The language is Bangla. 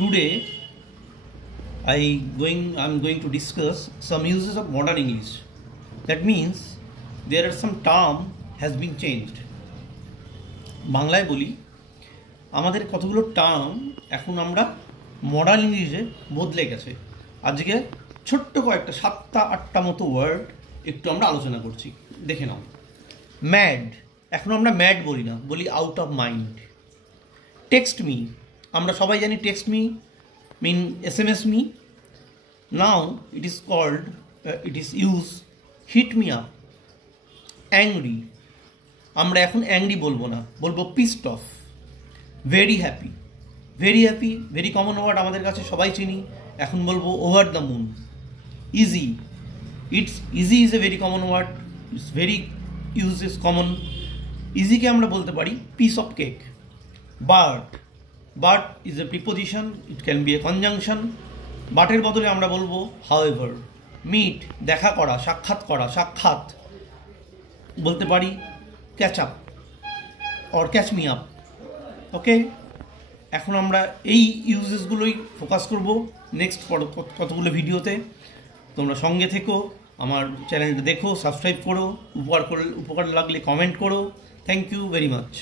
Today I'm going to discuss some uses of modern English. That means there are some term has been changed. বাংলায় বলি আমাদের কতগুলো টার্ম এখন আমরা মডার্ন ইংলিশে বদলে গেছে। আজকে ছোট্ট কয়েকটা 7-8টা মতো ওয়ার্ড একটু আমরা আলোচনা করছি, দেখে নাও। ম্যাড, এখন আমরা ম্যাড বলি না, বলি out of mind. Text me, আমরা সবাই জানি text me mean SMS me. Now it is use hit me up. Angry, আমরা এখন অ্যাংরি বলবো না, বলবো pissed off. Very happy, very common word, আমাদের কাছে সবাই চিনি, এখন বলবো over the moon. Easy, easy is a very common word, it's very use is common. ইজিকে আমরা বলতে পারি piece of cake. But is a preposition, it can be a conjunction. বাটের বদলে আমরা বলবো হাউএভার। মিট, দেখা করা, সাক্ষাৎ বলতে পারি catch up or catch me up. Okay, এখন আমরা এই ইউজেসগুলোই ফোকাস করব নেক্সট কতগুলো ভিডিওতে। তোমরা সঙ্গে থেকো, আমার চ্যানেলটা দেখো, সাবস্ক্রাইব করো, উপকার লাগলে কমেন্ট করো। Thank you very much.